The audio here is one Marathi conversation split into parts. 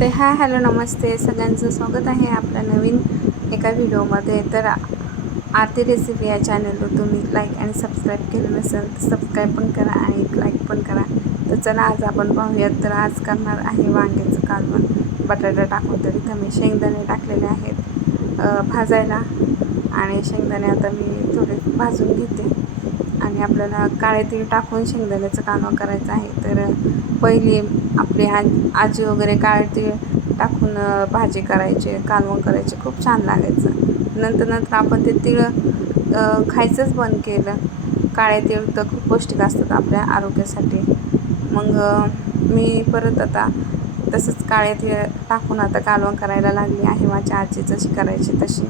तर हॅलो नमस्ते सगळ्यांचं स्वागत आहे आपल्या नवीन एका व्हिडिओमध्ये. तर आरती रेसिपी या चॅनलवर तुम्ही लाईक आणि सबस्क्राईब केलं नसेल तर सबस्क्राईब पण करा आणि लाईक पण करा. तर चला आज आपण पाहूयात. तर आज करणार आहे वांग्याचं कालवण बटाटा टाकून. तर इथं मी शेंगदाणे टाकलेले आहेत भाजायला आणि शेंगदाणे आता मी थोडे भाजून घेते आणि आपल्याला काळे तीळ टाकून शेंगदाण्याचं कालवण करायचं आहे. तर पहिली आपली आजी वगैरे काळे तीळ टाकून भाजी करायची, कालवण करायचे, खूप छान लागायचं. नंतर आपण ते तीळ खायचंच बंद केलं. काळे तीळ तर खूप पौष्टिक असतात आपल्या आरोग्यासाठी. मग मी परत आता तसंच काळे तीळ टाकून आता कालवण करायला लागली आहे, माझ्या आजी जशी करायची तशी.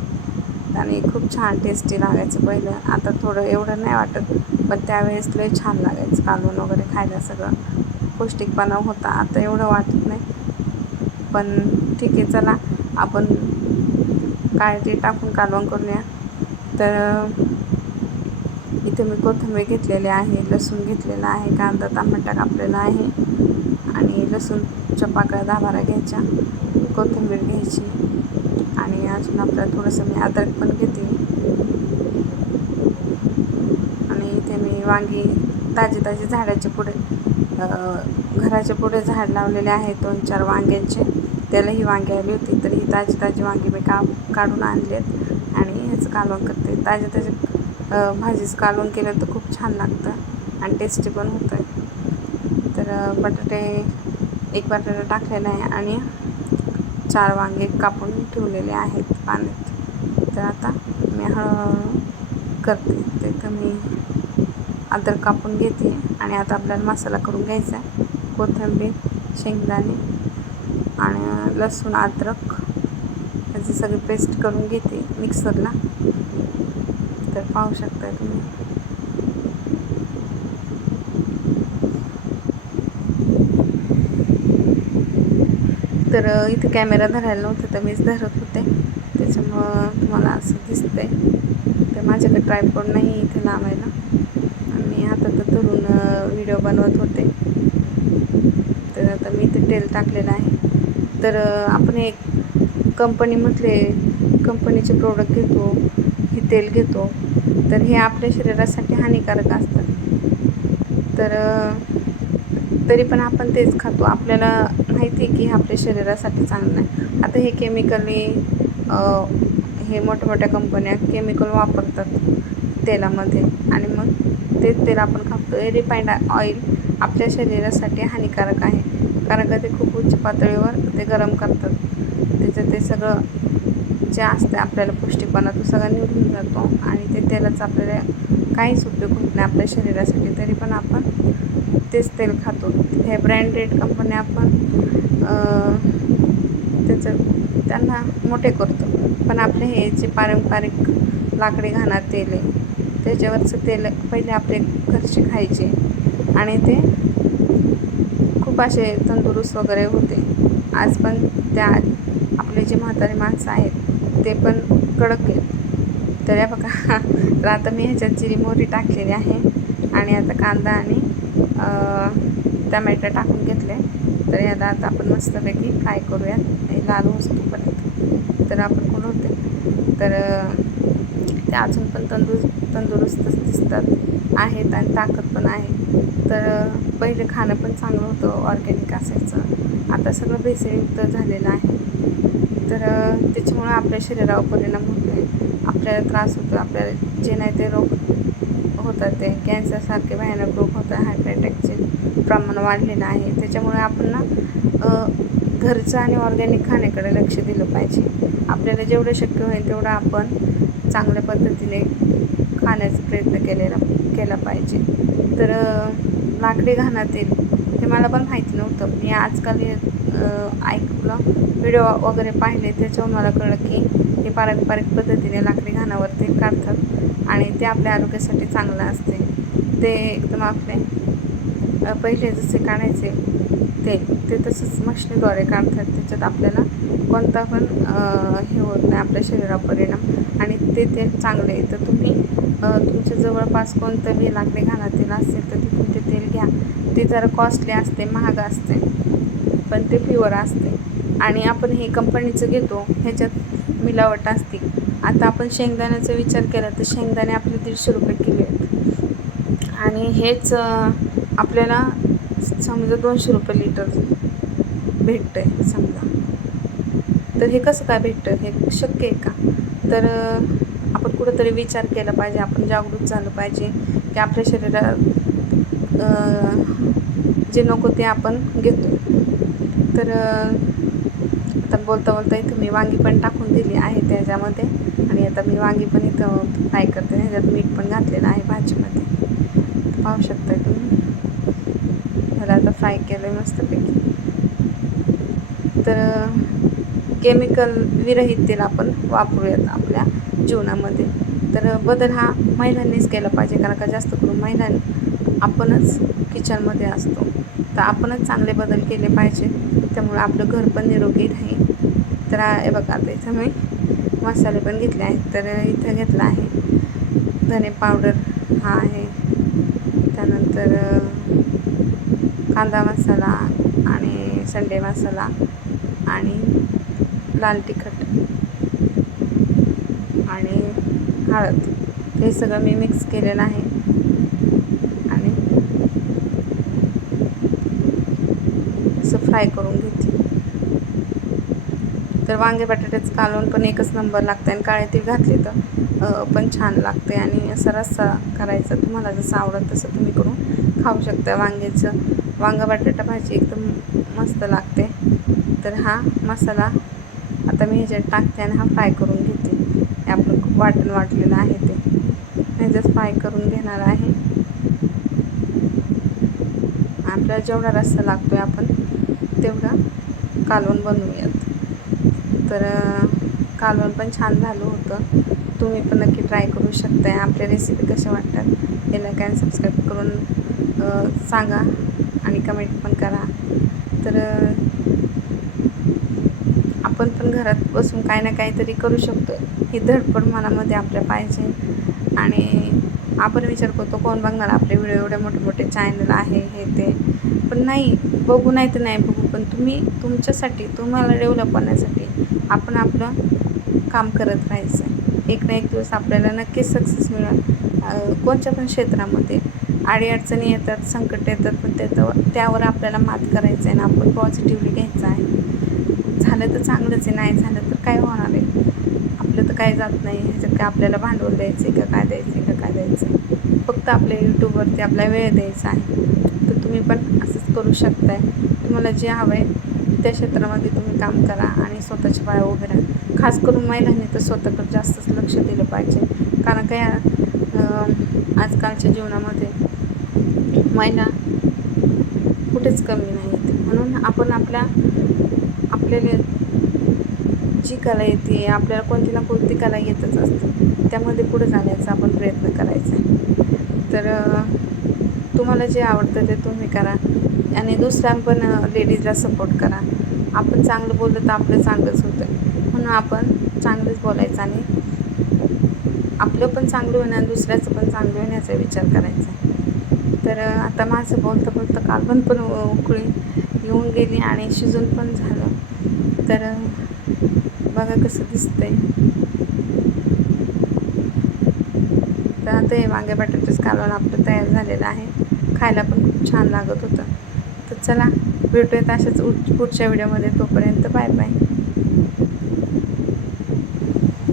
आणि खूप छान टेस्टी लागायचं पहिलं. आता थोडं एवढं नाही वाटत, पण त्यावेळेस लय छान लागायचं कालवण वगैरे खायला. सगळं पौष्टिकपणा होता, आता एवढं वाटत नाही. पण ठीक आहे, चला आपण काळे तीळ टाकून कालवण करूया. तर इथे मी कोथिंबीर घेतलेली आहे, लसूण घेतलेला आहे, कांदा टमाटा कापलेला आहे आणि लसूणच्या पाकळ्या 10-12 घ्यायच्या, कोथिंबीर घ्यायची आणि अजून आपल्याला थोडंसं मी अद्रक पण घेते. आणि इथे मी वांगी ताजे झाडाचे पुढे घराच्या पुढे झाड लावलेले आहे 2-4 वांग्यांचे. त्याला ही वांगी आली होती, तर ही ताजी वांगी मी काढून आणलेत आणि ह्याचं कालवण करते. ताजे भाजीचं कालवण केलं तर खूप छान लागतं आणि टेस्टी पण होतं. तर एक बटाटा टाकलेला आहे आणि 4 वांगे कापून ठेवलेले आहेत पाण्यात. तर आता मी हळूहळू करते. तर मी अद्रक कापून घेते आणि आता आपल्याला मसाला करून घ्यायचा आहे. कोथिंबीर, शेंगदाणे आणि लसूण, अद्रक याची सगळी पेस्ट करून घेते मिक्सरला. तर पाहू शकता तुम्ही. तर इथे कॅमेरा धरायला नव्हतं, तर मीच धरत होते, त्याच्यामुळं तुम्हाला असं दिसतंय. तर माझ्याकडे ट्रायपॉड नाही इथे लावायला आणि हातात धरून व्हिडिओ बनवत होते. तर आता मी इथे तेल टाकलेलं आहे. तर आपण एक कंपनीचे प्रोडक्ट घेतो, हे तेल घेतो, तर हे आपल्या शरीरासाठी हानिकारक असतात. तर तरी पण आपण तेच खातो. आपल्याला माहिती आहे की हे आपल्या शरीरासाठी चांगलं नाही. आता हे केमिकली हे मोठ्या कंपन्या केमिकल वापरतात तेलामध्ये आणि मग तेच तेल आपण खातो. रिफाईंड ऑइल आपल्या शरीरासाठी हानिकारक आहे, कारण का ते खूप उच्च पातळीवर ते गरम करतात. त्याचं ते सगळं जे असतं आपल्याला पौष्टिकपणा तो सगळा निघून जातो आणि ते तेलाचा आपल्याला काहीच उपयोग होत नाही आपल्या शरीरासाठी. तरी पण आपण तेच तेल खातो. हे ब्रँडेड कंपन्या आपण त्यांना मोठे करतो, पण आपले हे जे पारंपरिक लाकडी घाणा तेल आहे त्याच्यावरचं तेल पहिले आपले घरचे खायचे आणि ते खूप असे तंदुरुस्त वगैरे होते. आज पण त्या आपले जे म्हातारे माणसं आहेत ते पण कडक आहेत. तर या बघा. तर आता मी ह्याच्यात जिरी मोहरी टाकलेली आहे आणि आता कांदा आणि टमॅटो टाकून घेतले. तर याला आता आपण मस्तपैकी फ्राय करूयात हे लाल होईपर्यंत. तर आपण कोण होते तर ते अजून पण तंदुरुस्तच दिसतात आहेत आणि ताकद पण आहे. तर पहिले खाणं पण चांगलं होतं, ऑर्गॅनिक असायचं. आता सगळं भेसळयुक्त झालेलं आहे. तर त्याच्यामुळं आपल्या शरीरावर परिणाम होतो आहे, आपल्याला त्रास होतो. आपल्याला जे नाही ते रोग होतात, ते कॅन्सरसारखे भयानक रोग होतात, हार्ट अटॅकचे प्रमाण वाढलेलं आहे. त्याच्यामुळे आपण ना घरचं आणि ऑर्गॅनिक खाण्याकडे लक्ष दिलं पाहिजे. आपल्याला जेवढं शक्य होईल तेवढं आपण चांगल्या पद्धतीने खाण्याचा प्रयत्न केला पाहिजे. तर लाकडी घाणा तेल हे मला पण माहिती नव्हतं. मी आजकाल ऐकलं, व्हिडिओ वगैरे पाहिले, त्याच्यावर मला कळलं की हे पारंपरिक पद्धतीने लाकडी घाणावर तेल काढतात आणि ते आपल्या आरोग्यासाठी चांगलं असते. ते एकदम आपले पहिले जसे काढायचे ते तसंच मशनीद्वारे काढतात. त्याच्यात आपल्याला कोणता पण हे होत नाही आपल्या शरीरावर परिणाम आणि ते तेल चांगले आहे. तर तुम्ही तुमच्या जवळपास कोणतं बी लाकडी घाणा तेल असेल तर तिथून ते तेल घ्या. ते जरा कॉस्टली असते, महाग असते, पण ते प्युअर असते. आणि आपण हे कंपनीचं घेतो ह्याच्यात मिलावट असते. आता आपण शेंगदाण्याचा विचार केला तर शेंगदाणे आपले 150 रुपये किलो आहेत आणि हेच आपल्याला समजा 200 रुपये लिटर भेटतं आहे समजा. तर हे कसं काय भेटतं, हे शक्य आहे का? तर आपण कुठंतरी विचार केला पाहिजे, आपण जागरूक झालं पाहिजे की आपल्या शरीरात जे नको ते आपण घेतो. तर आता बोलता बोलता इथं मी वांगी पण टाकून दिली आहे त्याच्यामध्ये आणि आता मी वांगी पण इथं फ्राय करते. ह्याच्यात मीठ पण घातलेलं आहे भाजीमध्ये, पाहू शकता तुम्ही. मला आता फ्राय केलं आहे मस्तपैकी. तर केमिकल विरहित तेल आपण वापरूयात आपल्या जीवनामध्ये. तर बदल हा महिलांनीच केला पाहिजे, कारण का जास्त करून महिला आपणच किचनमध्ये असतो. तर आपणच चांगले बदल केले पाहिजे, त्यामुळे आपलं घर पण निरोगी राहील. तर हे बघा आता इथं मी मसाले पण घेतले आहेत. तर इथं घेतला आहे धने पावडर हा आहे, त्यानंतर कांदा मसाला आणि संडे मसाला आणि लाल तिखट आणि हळद, हे सगळं मी मिक्स केलेलं आहे आणि असं फ्राय करून घेते. तर वांगे बटाट्याचं कालवण पण एकच नंबर लागतं आणि काळे तीळ घातले तर पण छान लागते. आणि असा रस्सा करायचा, तुम्हाला जसं आवडत तसं तुम्ही करून खाऊ शकता. वांगा बटाटा भाजी एकदम मस्त लागते. तर हा मसाला आता मी ह्याच्यात टाकते आणि हा फ्राय करून घेते. हे आपलं वाटण वाटलेलं आहे ते ह्याच्यात फ्राय करून घेणार आहे. आपल्याला जेवढा रस्सा लागतो आहे आपण तेवढं कालवण बनवूयात. तर कालवण पण छान झालं होतं. तुम्ही पण नक्की ट्राय करू शकता. आपल्या रेसिपी कशा वाटतात हे लाईक आणि सबस्क्राईब करून सांगा आणि कमेंट पण करा. तर आपण पण घरात बसून काही ना काहीतरी करू शकतो, ही धडपड मनामध्ये आपल्या पाहिजे. आणि आपण विचार करतो कोण बघणार आपले व्हिडिओ, एवढे मोठे मोठे चॅनल आहे हे ते, पण नाही बघू, नाही तर नाही बघू, पण तुम्ही तुमच्यासाठी, तुम्हाला डेव्हलप करण्यासाठी आपण आपलं काम करत राहायचं आहे. एक ना एक दिवस आपल्याला नक्कीच सक्सेस मिळेल. कोणत्या पण क्षेत्रामध्ये अडीअडचणी येतात, संकट येतात, पण त्यावर आपल्याला मात करायचं आहे आणि आपण पॉझिटिव्हली घ्यायचं आहे. झालं तर चांगलंच आहे, नाही झालं तर काय होणार आहे, आपलं तर काय जात नाही. ह्याच्यात काय आपल्याला भांडवल द्यायचं आहे का काय द्यायचं आहे का काय द्यायचं आहे, फक्त आपल्या यूट्यूबवरती आपला वेळ द्यायचा आहे. तर तुम्ही पण असंच करू शकताय. तुम्हाला जे हवं आहे त्या क्षेत्रामध्ये तुम्ही काम करा आणि स्वतःच्या पायावर उभे राहा. खास करून महिलांनी तर स्वतःकडे जास्तच लक्ष दिलं पाहिजे, कारण काय आजकालच्या जीवनामध्ये महिला कुठेच कमी नाहीत. म्हणून आपण आपल्याला जी कला येते, आपल्याला कोणती ना कोणती कला येतच असते, त्यामध्ये पुढे जाण्याचा आपण प्रयत्न करायचा आहे. तर तुम्हाला जे आवडतं ते तुम्ही करा आणि दुसऱ्या पण लेडीजला सपोर्ट करा. आपण चांगलं बोललं तर आपलं चांगलंच होतं, म्हणून आपण चांगलंच बोलायचं आणि आपलं पण चांगलं होणं आणि दुसऱ्याचं पण चांगलं होण्याचा विचार करायचा आहे. तर आता माझं बोलतं बोलतं कालवण पण उकळी येऊन गेली आणि शिजून पण झालं. तर बघा कसं दिसतंय. तर आता हे वांगे बटाट्याचं कालवण आपलं तयार झालेलं आहे. खायला पण खूप छान लागत होतं. तर चला भेटूयात अशाच पुढच्या व्हिडिओमध्ये. तोपर्यंत बाय बाय.